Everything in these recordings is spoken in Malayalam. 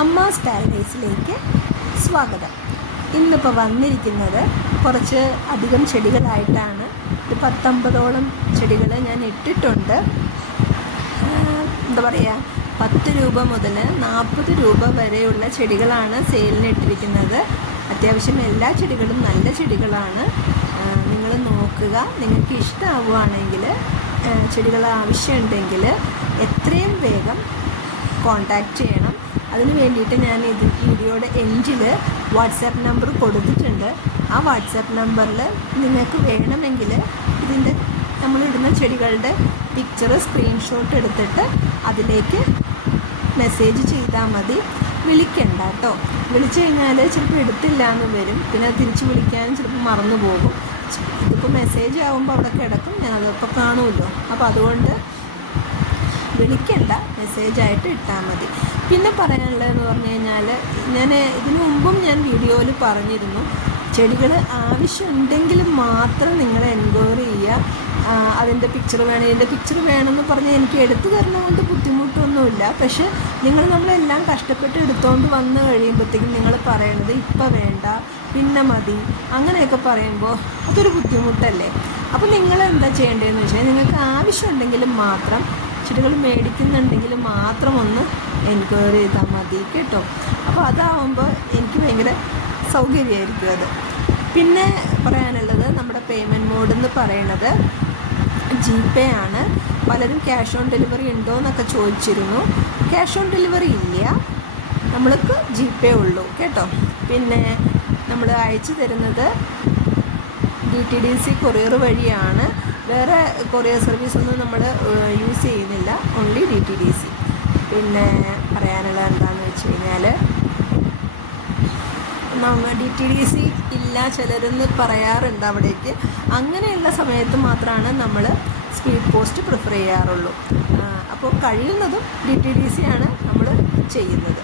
ഉമാസ് പാരഡൈസിലേക്ക് സ്വാഗതം. ഇന്നിപ്പോൾ വന്നിരിക്കുന്നത് കുറച്ച് അധികം ചെടികളായിട്ടാണ്. ഒരു പത്തൊമ്പതോളം ചെടികൾ ഞാൻ ഇട്ടിട്ടുണ്ട്. എന്താ പറയുക പത്ത് രൂപ മുതൽ നാൽപ്പത് രൂപ വരെയുള്ള ചെടികളാണ് സെയിലിന് ഇട്ടിരിക്കുന്നത്. അത്യാവശ്യം എല്ലാ ചെടികളും നല്ല ചെടികളാണ്. നിങ്ങൾ നോക്കുക. നിങ്ങൾക്ക് ഇഷ്ടമാവുകയാണെങ്കിൽ ചെടികൾ ആവശ്യമുണ്ടെങ്കിൽ എത്രയും വേഗം കോണ്ടാക്റ്റ് ചെയ്യണം. അതിന് വേണ്ടിയിട്ട് ഞാൻ ഇത് വീഡിയോയുടെ എൻഡിൽ വാട്സാപ്പ് നമ്പർ കൊടുത്തിട്ടുണ്ട്. ആ വാട്സാപ്പ് നമ്പറിൽ നിങ്ങൾക്ക് വേണമെങ്കിൽ ഇതിന്റെ നമ്മളിടുന്ന ചെടികളുടെ പിക്ചർ സ്ക്രീൻഷോട്ട് എടുത്തിട്ട് അതിലേക്ക് മെസ്സേജ് ചെയ്താൽ മതി. വിളിക്കണ്ട കേട്ടോ വിളിച്ചു കഴിഞ്ഞാൽ ചിലപ്പോൾ എടുത്തില്ല എന്ന് വരും. പിന്നെ തിരിച്ച് വിളിക്കാനും ചിലപ്പോൾ മറന്നു പോകും. ഇതിപ്പോൾ മെസ്സേജ് ആകുമ്പോൾ അവിടെ കിടക്കും. ഞാനതൊക്കെ കാണുമല്ലോ. അപ്പോൾ അതുകൊണ്ട് വിളിക്കണ്ട. മെസ്സേജായിട്ട് ഇട്ടാൽ മതി. പിന്നെ പറയാനുള്ളതെന്ന് പറഞ്ഞു കഴിഞ്ഞാൽ ഞാൻ ഇതിനു മുമ്പും ഞാൻ വീഡിയോയിൽ പറഞ്ഞിരുന്നു. ചെടികൾ ആവശ്യമുണ്ടെങ്കിൽ മാത്രം നിങ്ങൾ എൻക്വയറി ചെയ്യുക. അതിന്റെ പിക്ചർ വേണം ഇതിന്റെ പിക്ചർ വേണമെന്ന് പറഞ്ഞ് എനിക്ക് എടുത്തു തരണം കൊണ്ട് ബുദ്ധിമുട്ടൊന്നുമില്ല. പക്ഷെ നിങ്ങൾ നമ്മളെല്ലാം കഷ്ടപ്പെട്ട് എടുത്തുകൊണ്ട് വന്നു കഴിയുമ്പോഴത്തേക്കും നിങ്ങൾ പറയണത് ഇപ്പം വേണ്ട പിന്നെ മതി അങ്ങനെയൊക്കെ പറയുമ്പോൾ അതൊരു ബുദ്ധിമുട്ടല്ലേ? അപ്പോൾ നിങ്ങൾ എന്താ ചെയ്യേണ്ടതെന്ന് വെച്ചാൽ നിങ്ങൾക്ക് ആവശ്യമുണ്ടെങ്കിൽ മാത്രം ചെടികൾ മേടിക്കുന്നുണ്ടെങ്കിൽ മാത്രം ഒന്ന് എൻക്വയറി ചെയ്താൽ മതി കേട്ടോ. അപ്പോൾ അതാവുമ്പോൾ എനിക്ക് ഭയങ്കര സൗകര്യമായിരിക്കും അത്. പിന്നെ പറയാനുള്ളത് നമ്മുടെ പേയ്മെന്റ് മോഡ് എന്ന് പറയണത് ജി പേ ആണ്. പലരും ക്യാഷ് ഓൺ ഡെലിവറി ഉണ്ടോ എന്നൊക്കെ ചോദിച്ചിരുന്നു. ക്യാഷ് ഓൺ ഡെലിവറി ഇല്ല. നമ്മൾക്ക് ജി പേ ഉള്ളൂ കേട്ടോ. പിന്നെ നമ്മൾ അയച്ചു തരുന്നത് D T D C courier വഴിയാണ്. വേറെ കൊറിയർ സർവീസ് ഒന്നും നമ്മൾ യൂസ് ചെയ്യുന്നില്ല. Only D T D C പിന്നെ പറയാനുള്ളത് എന്താണെന്ന് വെച്ച് കഴിഞ്ഞാൽ ഡി ടി ഡി സി ഇല്ല ചിലരെന്ന് പറയാറുണ്ട് അവിടേക്ക്. അങ്ങനെയുള്ള സമയത്ത് മാത്രമാണ് നമ്മൾ സ്പീഡ് പോസ്റ്റ് പ്രിഫർ ചെയ്യാറുള്ളൂ. അപ്പോൾ കഴിയുന്നതും ഡി ടി ഡി സി ആണ് നമ്മൾ ചെയ്യുന്നത്.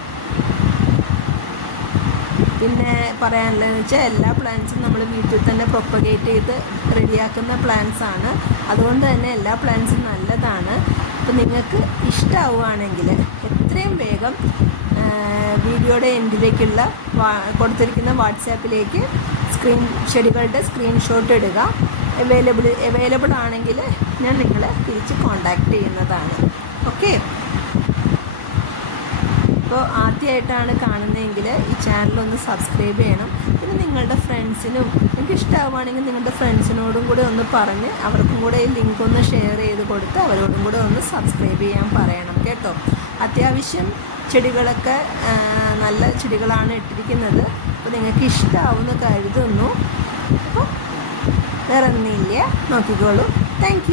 പിന്നെ പറയാനുള്ളതെന്ന് വെച്ചാൽ എല്ലാ പ്ലാന്റ്സും നമ്മൾ വീട്ടിൽ തന്നെ പ്രൊപ്പഗേറ്റ് ചെയ്ത് റെഡിയാക്കുന്ന പ്ലാന്റ്സ് ആണ്. അതുകൊണ്ട് തന്നെ എല്ലാ പ്ലാന്റ്സും നല്ലതാണ്. അപ്പോൾ നിങ്ങൾക്ക് ഇഷ്ടമാവുകയാണെങ്കിൽ എത്രയും വേഗം വീഡിയോയുടെ എൻഡിലേക്കുള്ള കൊടുത്തിരിക്കുന്ന വാട്സാപ്പിലേക്ക് സ്ക്രീൻ ചെടികളുടെ സ്ക്രീൻഷോട്ട് ഇടുക. അവൈലബിൾ അവൈലബിൾ ആണെങ്കിൽ ഞാൻ നിങ്ങളെ തിരിച്ച് കോണ്ടാക്ട് ചെയ്യുന്നതാണ്. ഓക്കെ ഇപ്പോൾ ആദ്യമായിട്ടാണ് കാണുന്നതെങ്കിൽ ഈ ചാനൽ ഒന്ന് സബ്സ്ക്രൈബ് ചെയ്യണം. പിന്നെ നിങ്ങളുടെ ഫ്രണ്ട്സിനും നിങ്ങൾക്ക് ഇഷ്ടമാവുകയാണെങ്കിൽ നിങ്ങളുടെ ഫ്രണ്ട്സിനോടും കൂടെ ഒന്ന് പറഞ്ഞ് അവർക്കും കൂടെ ഈ ലിങ്ക് ഒന്ന് ഷെയർ ചെയ്ത് കൊടുത്ത് അവരോടും കൂടെ ഒന്ന് സബ്സ്ക്രൈബ് ചെയ്യാൻ പറയണം കേട്ടോ. അത്യാവശ്യം ചെടികളൊക്കെ നല്ല ചെടികളാണ് ഇട്ടിരിക്കുന്നത്. അപ്പോൾ നിങ്ങൾക്ക് ഇഷ്ടമാവുമെന്ന് കരുതുന്നു. അപ്പോൾ വേറെ ഒന്നുമില്ല നോക്കിക്കോളൂ താങ്ക്